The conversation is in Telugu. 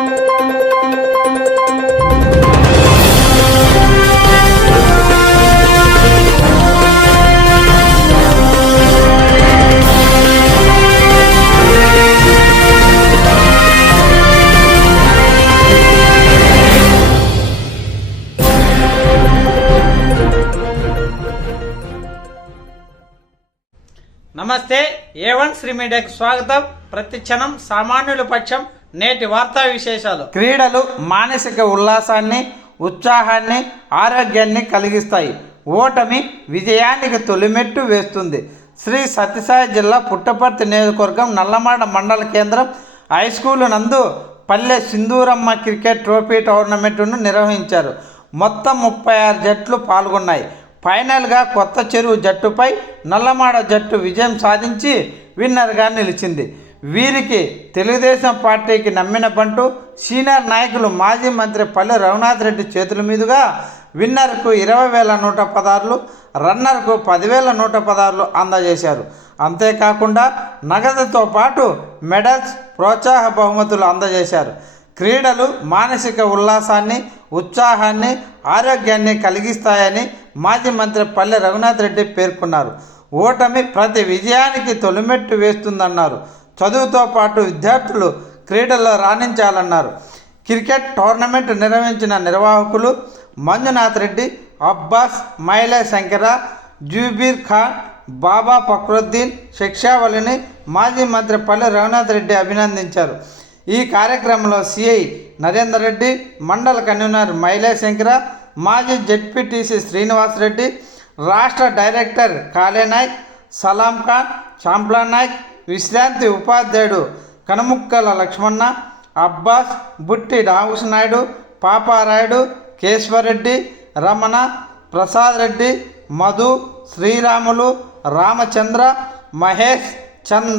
నమస్తే A1 శ్రీ మీడియాకు స్వాగతం. ప్రతి క్షణం సామాన్యుల పక్షం. నేటి వార్తా విశేషాలు. క్రీడలు మానసిక ఉల్లాసాన్ని, ఉత్సాహాన్ని, ఆరోగ్యాన్ని కలిగిస్తాయి. ఓటమి విజయానికి తొలిమెట్టు వేస్తుంది. శ్రీ సత్యసాయి జిల్లా పుట్టపర్తి నియోజకవర్గం నల్లమాడ మండల కేంద్రం హైస్కూలు నందు పల్లె సింధూరమ్మ క్రికెట్ ట్రోఫీ టోర్నమెంటును నిర్వహించారు. మొత్తం 36 జట్లు పాల్గొన్నాయి. ఫైనల్గా కొత్త చెరువు జట్టుపై నల్లమాడ జట్టు విజయం సాధించి విన్నర్గా నిలిచింది. వీరికి తెలుగుదేశం పార్టీకి నమ్మిన బంటు సీనియర్ నాయకులు మాజీ మంత్రి పల్లె రఘునాథ్ రెడ్డి చేతుల మీదుగా విన్నర్కు 20,116, రన్నర్కు 10,116 అందజేశారు. అంతేకాకుండా నగదుతో పాటు మెడల్స్, ప్రోత్సాహ బహుమతులు అందజేశారు. క్రీడలు మానసిక ఉల్లాసాన్ని, ఉత్సాహాన్ని, ఆరోగ్యాన్ని కలిగిస్తాయని మాజీ మంత్రి పల్లె రఘునాథ్ రెడ్డి పేర్కొన్నారు. ఓటమి ప్రతి విజయానికి తొలిమెట్టు వేస్తుందన్నారు. చదువుతో పాటు విద్యార్థులు క్రీడల్లో రాణించాలన్నారు. క్రికెట్ టోర్నమెంట్ నిర్వహించిన నిర్వాహకులు మంజునాథ్ రెడ్డి, అబ్బాస్, మైలే శంకర, జూబీర్ ఖాన్, బాబా ఫక్రుద్దీన్, శిక్షావళిని మాజీ మంత్రి పల్లె రఘునాథ్ రెడ్డి అభినందించారు. ఈ కార్యక్రమంలో సిఐ నరేందర్ రెడ్డి, మండల కన్వీనర్ మైలే శంకర, మాజీ జెడ్పీటీసీ శ్రీనివాసరెడ్డి, రాష్ట్ర డైరెక్టర్ కాళే నాయక్, సలాం ఖాన్, చాంప్లా నాయక్, విశ్రాంతి ఉపాధ్యాయుడు కనుముక్కల లక్ష్మణ, అబ్బాస్, బుట్టి రామకృష్ణనాయుడు, పాపారాయుడు, కేశ్వరెడ్డి, రమణ, ప్రసాద్ రెడ్డి, మధు, శ్రీరాములు, రామచంద్ర, మహేష్, చంద్ర